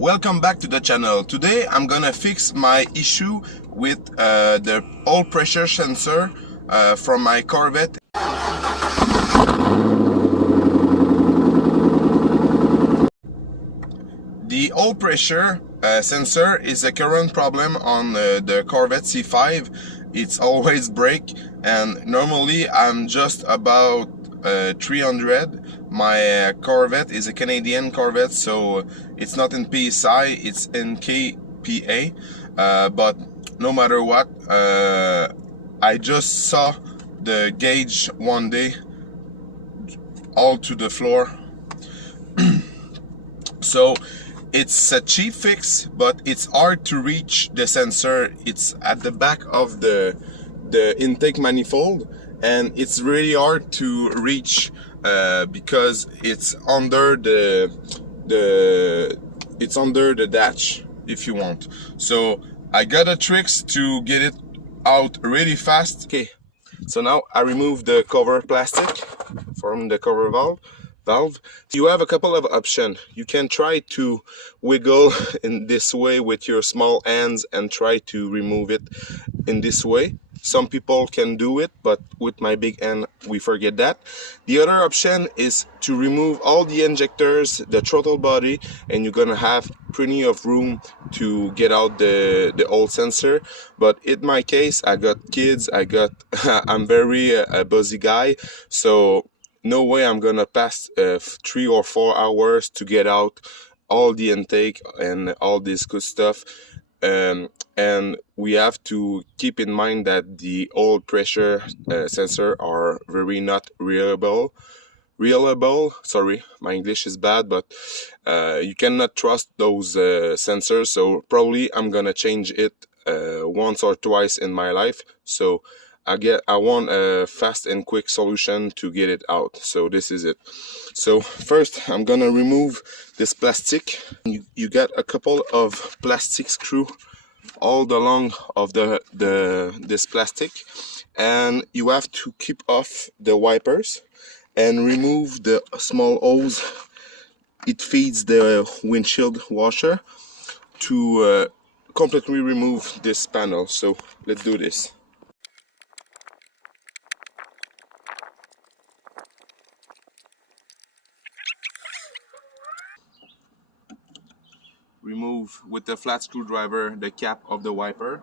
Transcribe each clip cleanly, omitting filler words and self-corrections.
Welcome back to the channel. Today I'm gonna fix my issue with the oil pressure sensor from my Corvette. The oil pressure sensor is a current problem on the Corvette C5. It's always break, and normally I'm just about 300. My Corvette is a Canadian Corvette, so it's not in PSI, it's in kPa. But no matter what, I just saw the gauge one day all to the floor. So it's a cheap fix, but it's hard to reach the sensor. It's at the back of the intake manifold, and it's really hard to reach because it's under the dash, if you want. So I got a tricks to get it out really fast. Okay, so now I remove the cover plastic from the cover valve. You have a couple of options. You can try to wiggle in this way with your small hands and try to remove it in this way. Some people can do it, but with my big hand we forget that. The other option is to remove all the injectors, the throttle body, and you're gonna have plenty of room to get out the old sensor. But in my case, I got kids, I'm very a busy guy, so no way I'm gonna pass 3 or 4 hours to get out all the intake and all this good stuff. And we have to keep in mind that the oil pressure sensor are very not reliable. Sorry, my English is bad, but you cannot trust those sensors. So probably I'm gonna change it once or twice in my life. So I want a fast and quick solution to get it out. So this is it. So first I'm gonna remove this plastic. You get a couple of plastic screw all the long of this plastic, and you have to keep off the wipers and remove the small hose. It feeds the windshield washer to completely remove this panel. So let's do this. Remove with the flat screwdriver the cap of the wiper.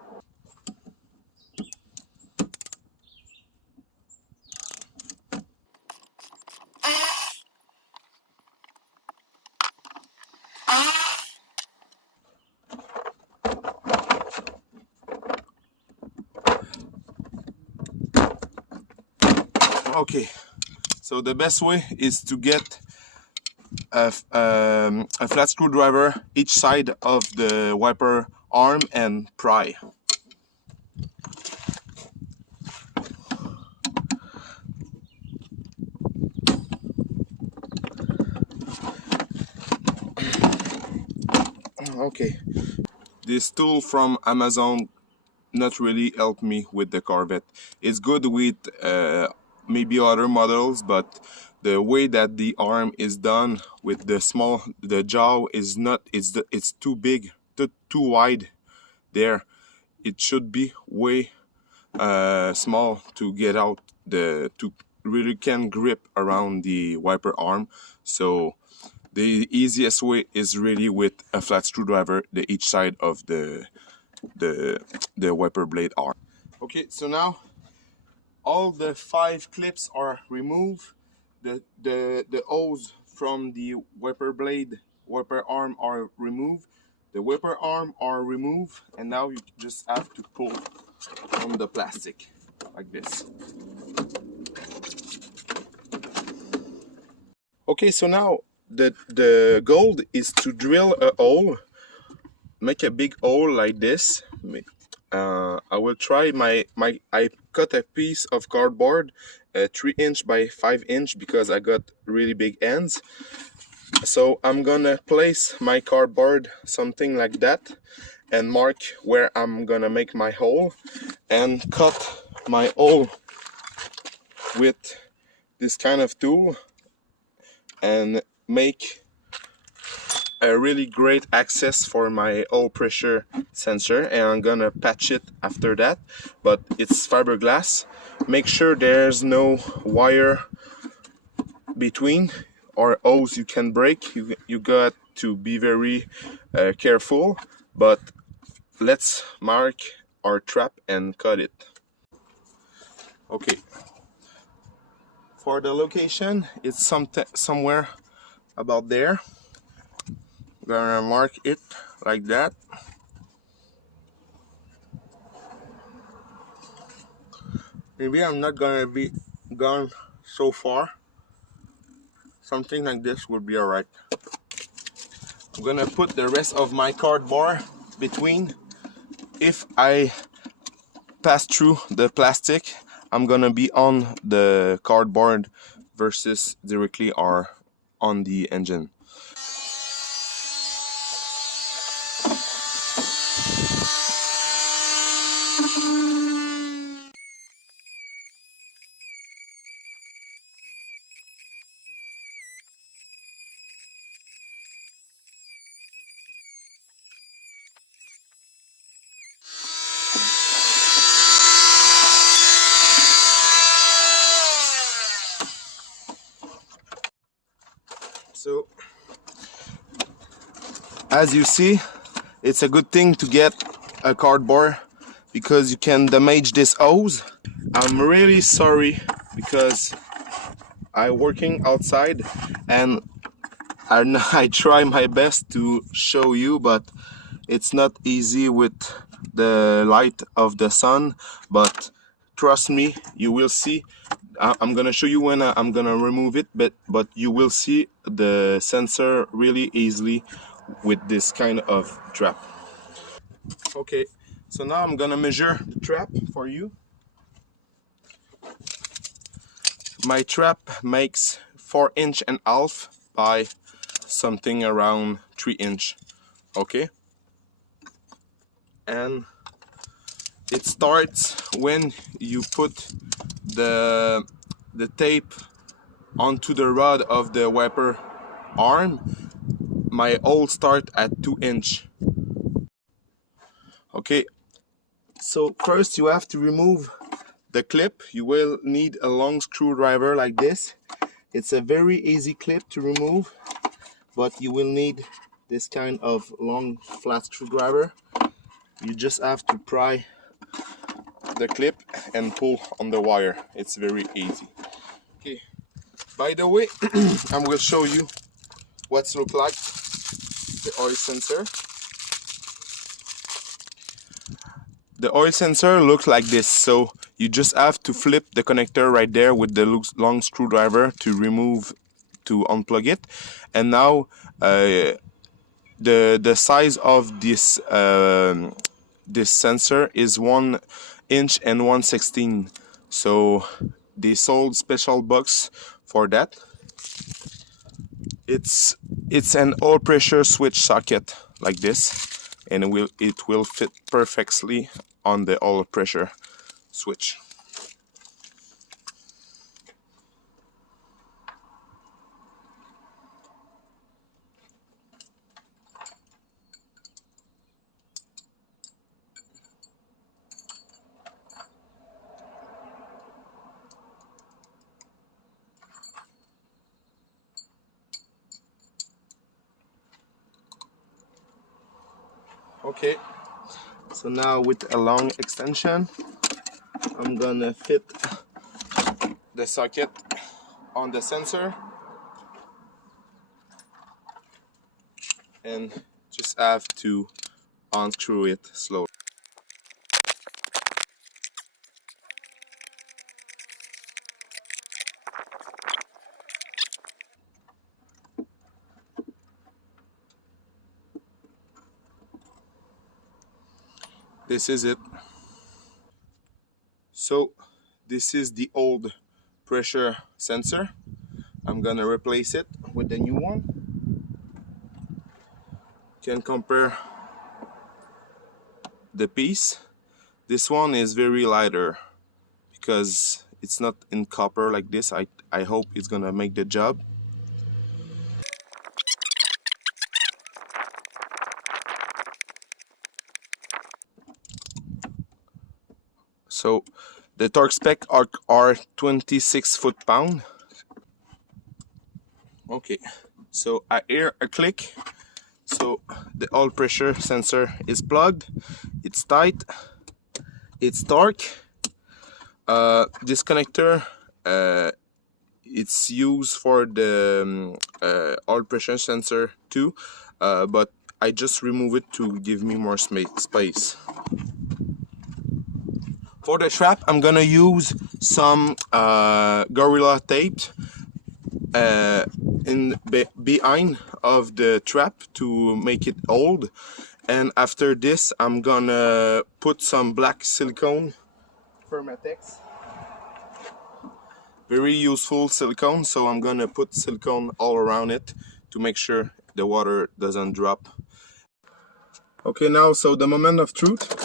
Okay, so the best way is to get a flat screwdriver each side of the wiper arm and pry. Okay, this tool from Amazon not really helped me with the Corvette. It's good with maybe other models, but the way that the arm is done with the jaw is not, it's too big, too wide there. It should be way small to get out to really can grip around the wiper arm. So the easiest way is really with a flat screwdriver the each side of the wiper blade arm. Okay, so now all the 5 clips are removed. The hose from the wiper arm are removed. The wiper arm are removed, and now you just have to pull on the plastic like this. Okay, so now the goal is to drill a hole, make a big hole like this. I will try I cut a piece of cardboard 3" by 5" because I got really big ends. So I'm gonna place my cardboard something like that and mark where I'm gonna make my hole and cut my hole with this kind of tool and make a really great access for my oil pressure sensor, and I'm gonna patch it after that, but it's fiberglass. Make sure there's no wire between or hose you can break. You got to be very careful, but let's mark our trap and cut it. Okay, for the location, it's somewhere about there. I'm gonna mark it like that. Maybe I'm not gonna be gone so far. Something like this would be alright. I'm gonna put the rest of my cardboard between. If I pass through the plastic, I'm gonna be on the cardboard versus directly or on the engine. So, as you see, it's a good thing to get a cardboard because you can damage this hose. I'm really sorry because I'm working outside and I try my best to show you, but it's not easy with the light of the sun. But trust me, you will see. I'm gonna show you when I'm gonna remove it, but you will see the sensor really easily with this kind of trap. Okay, so now I'm gonna measure the trap for you. My trap makes 4.5 inches by something around 3 inches. Okay, and it starts when you put the tape onto the rod of the wiper arm. My hole start at 2 inches. Okay, so first you have to remove the clip. You will need a long screwdriver like this. It's a very easy clip to remove, but you will need this kind of long flat screwdriver. You just have to pry the clip and pull on the wire. It's very easy. Okay, by the way, I will show you what's look like the oil sensor. The oil sensor looks like this, so you just have to flip the connector right there with the long screwdriver to unplug it. And now the size of this sensor is 1 inch and 1/16. So they sold special box for that. It's an oil pressure switch socket like this, and it will fit perfectly on the oil pressure switch. Okay, so now with a long extension, I'm gonna fit the socket on the sensor and just have to unscrew it slowly. This is it. So this is the old pressure sensor. I'm gonna replace it with the new one. You can compare the piece. This one is very lighter because it's not in copper like this. I hope it's gonna make the job. So the torque spec are 26 foot-pound. Okay, so I hear a click. So the oil pressure sensor is plugged. It's tight. It's torque. This connector, it's used for the oil pressure sensor too, but I just remove it to give me more space. For the strap, I'm gonna use some Gorilla tape behind of the trap to make it hold, and after this I'm gonna put some black silicone, Permatex, very useful silicone, so I'm gonna put silicone all around it to make sure the water doesn't drop. Okay, now so the moment of truth.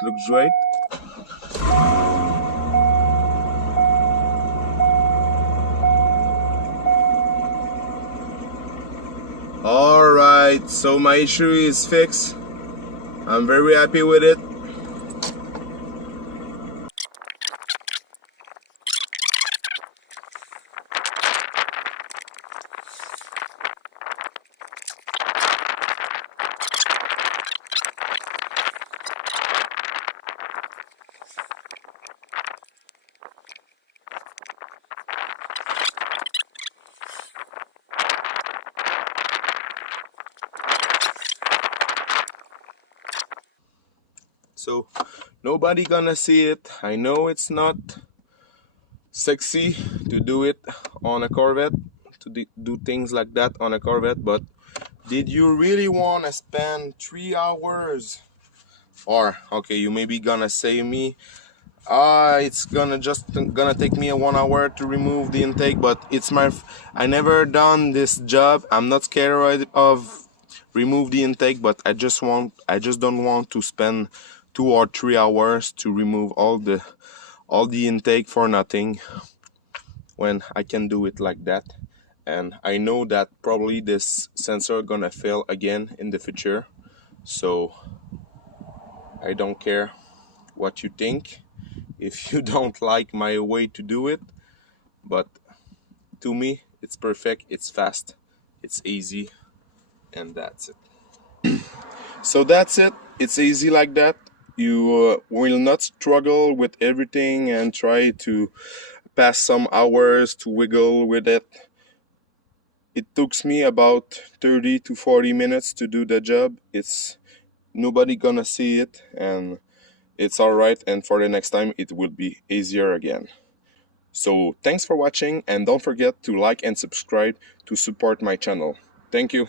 Looks great. Alright, so my issue is fixed. I'm very happy with it. So nobody gonna see it. I know it's not sexy to do it on a Corvette, to do things like that on a Corvette, but did you really want to spend 3 hours? Or okay, you may be gonna say me, it's gonna take me a 1 hour to remove the intake, but it's I never done this job. I'm not scared of remove the intake, but I just don't want to spend 2 or 3 hours to remove all the intake for nothing, when I can do it like that. And I know that probably this sensor gonna fail again in the future, so I don't care what you think if you don't like my way to do it, but to me it's perfect, it's fast, it's easy, and that's it. So that's it. It's easy like that. You will not struggle with everything and try to pass some hours to wiggle with it. It took me about 30 to 40 minutes to do the job. It's nobody gonna see it, and it's alright, and for the next time it will be easier again. So thanks for watching, and don't forget to like and subscribe to support my channel. Thank you.